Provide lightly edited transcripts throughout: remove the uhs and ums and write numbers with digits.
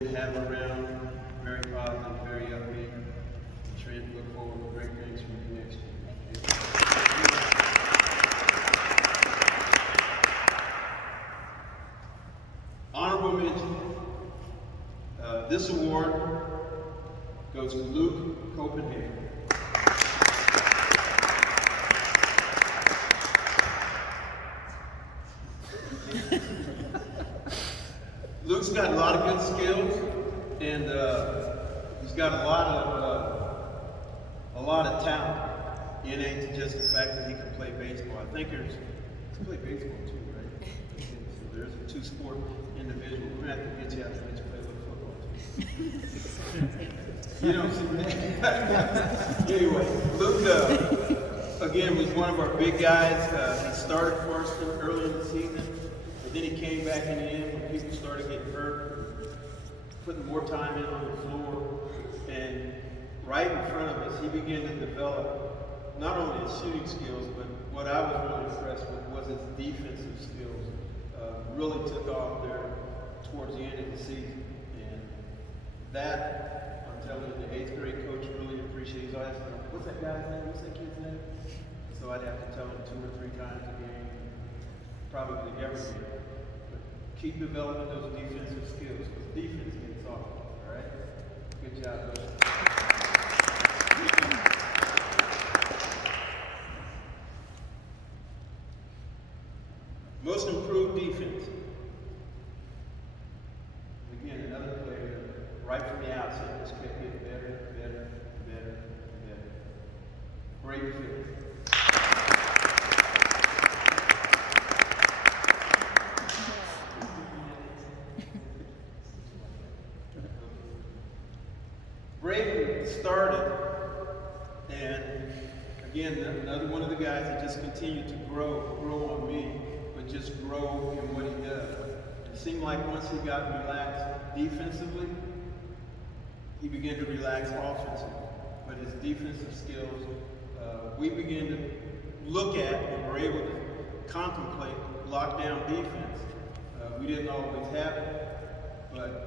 Have around, very positive, very upbeat. Trent, look forward to great things from you next year. Honorable mention. This award goes to Luke Copenhagen. Luke's got a lot of good skills, and he's got a lot of talent. It ain't just the fact that he can play baseball. I think he can play baseball too, right? So there's a two-sport individual. We're gonna have to get you out there and let you play a little football too. You don't see that. Anyway, Luke again was one of our big guys. He started for us early in the season. But then he came back in the end when people started getting hurt, putting more time in on the floor, and right in front of us, he began to develop not only his shooting skills, but what I was really impressed with was his defensive skills. Really took off there towards the end of the season, and that, I'm telling you, the 8th grade coach really appreciates. He's always like, what's that guy's name? What's that kid's name? So I'd have to tell him 2 or 3 times a game, probably every game. Keep developing those defensive skills, because defense gets off, all right? Good job, buddy. Most improved defense. Again, another player, right from the outset, just kept getting better, better, better, better. Great defense. Braden started, and again, another one of the guys that just continued to grow on me, but just grow in what he does. It seemed like once he got relaxed defensively, he began to relax offensively. But his defensive skills, we began to look at and were able to contemplate lockdown defense. We didn't always have it, but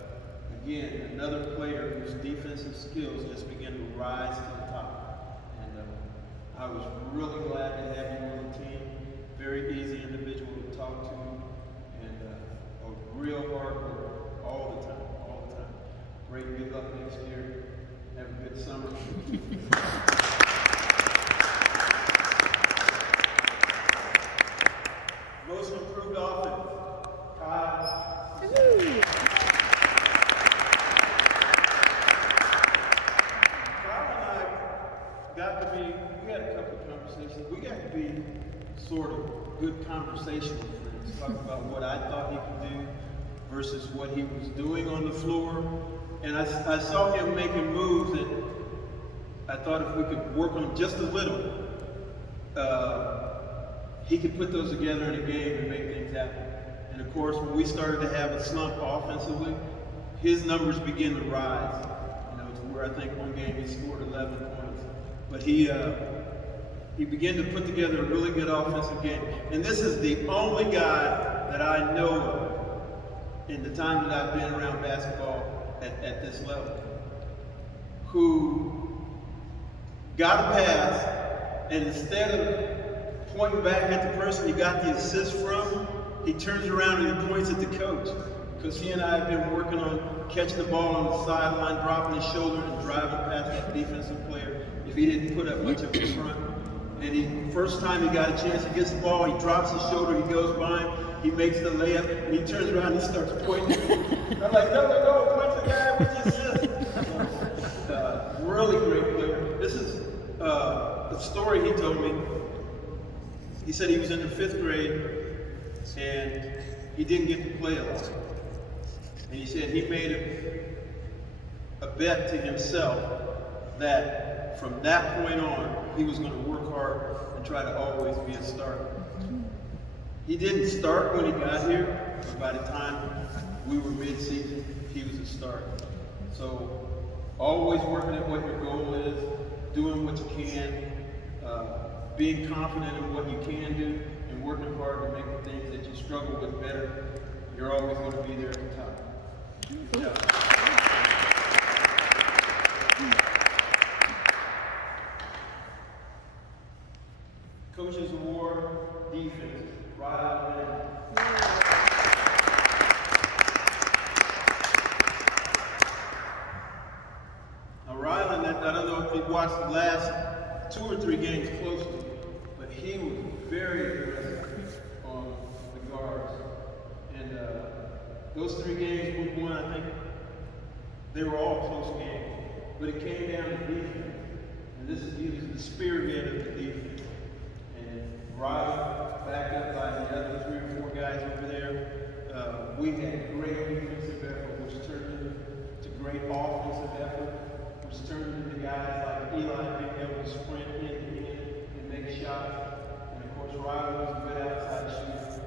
again, another player whose defensive skills just began to rise to the top. And I was really glad to have you on the team. Very easy individual to talk to, and a real hard worker all the time. Great, good luck next year. Have a good summer. Most improved offense. Kyle. We had a couple of conversations. We got to be sort of good conversational friends, talk about what I thought he could do versus what he was doing on the floor. And I saw him making moves that I thought if we could work on just a little, he could put those together in a game and make things happen. And of course, when we started to have a slump offensively, his numbers began to rise. You know, to where I think one game he scored 11 points. But he began to put together a really good offensive game. And this is the only guy that I know of in the time that I've been around basketball at this level who got a pass, and instead of pointing back at the person he got the assist from, he turns around and he points at the coach. Because he and I have been working on catching the ball on the sideline, dropping his shoulder and driving past that defensive player if he didn't put up much of a front. And first time he got a chance, he gets the ball, he drops his shoulder, he goes by him, he makes the layup, and he turns around and he starts pointing. I'm like, no, point the guy with the assist. Really great player. This is a story he told me. He said he was in the 5th grade and he didn't get to play a lot. And he said he made a bet to himself that from that point on, he was going to work hard and try to always be a starter. He didn't start when he got here, but by the time we were mid-season, he was a starter. So always working at what your goal is, doing what you can, being confident in what you can do, and working hard to make the things that you struggle with better. You're always going to be there at the top. Good job. if you watched the last 2 or 3 games closely, but he was very aggressive on the guards. And those 3 games we won, I think they were all close games. But it came down to defense. And this is the spearhead of the defense. And Rob, backed up by the other 3 or 4 guys over there, we had great defensive effort, which turned into great offensive effort, which turned into guys like Eli being able to sprint in and make shots. And of course, Riley was a good outside shooter,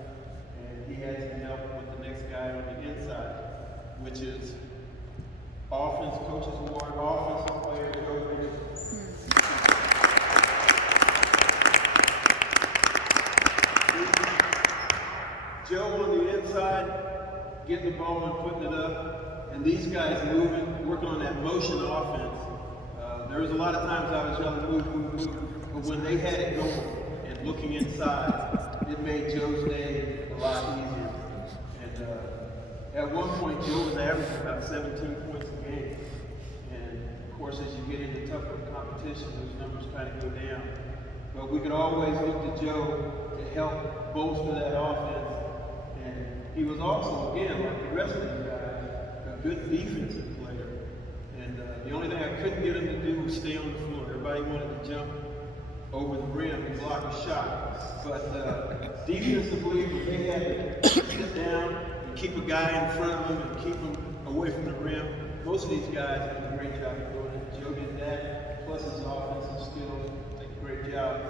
and he had some help with the next guy on the inside, which is offense coaches award, offensive player of the year. Joe on the inside, getting the ball and putting it up, and these guys moving, working on that motion offense. There was a lot of times I was yelling, move, but when they had it going and looking inside, it made Joe's day a lot easier. And at one point, Joe was averaging about 17 points a game. And of course, as you get into tougher competition, those numbers kind of go down. But we could always look to Joe to help bolster that offense. And he was also, again, like the rest of these guys, a good defensive player. And the only thing I couldn't get him to do was stay on the floor. Everybody wanted to jump over the rim and block a shot. But defensively, when they had to sit down and keep a guy in front of them and keep him away from the rim, most of these guys did a great job of doing it. Joe did that, plus his offensive skills. Did a great job.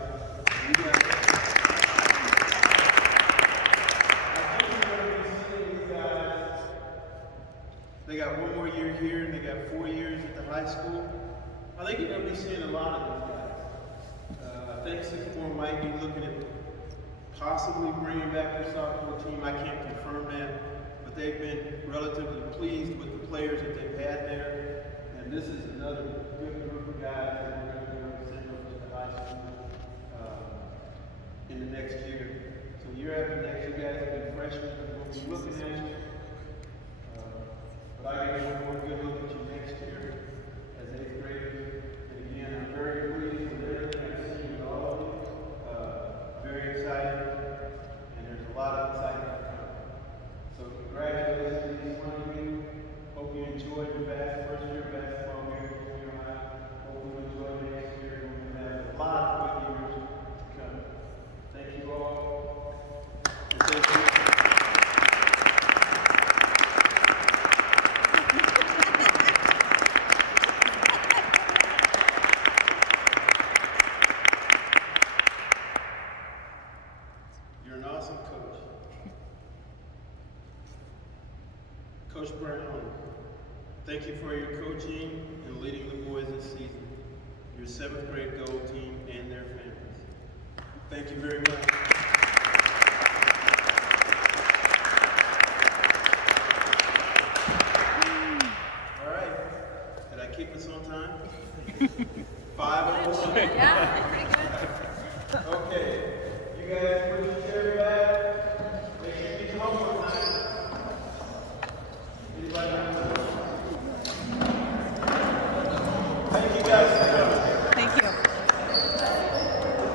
They got 1 more year here, and they got 4 years at the high school. I think you're going to be seeing a lot of these guys. I think Sycamore might be looking at possibly bringing back their sophomore team. I can't confirm that, but they've been relatively pleased with the players that they've had there. And this is another good group of guys that we're going to be able to send over to the high school in the next year. So year after next, you guys have been freshmen. We're going to be looking at you. But I get one more good look at you next year as 8th graders. And again, I'm very pleased with everything I've seen with all of you. Very excited, and there's a lot of excitement to come. So congratulations to each one of you. Hope you enjoyed your first year of basketball here at junior high. Hope you enjoy next year, and we're going to have a lot of good years to come. Thank you all. And thank you. Coach Brown, thank you for your coaching and leading the boys this season, your 7th grade gold team and their families. Thank you very much. All right, did I keep us on time? 5:01. Yeah.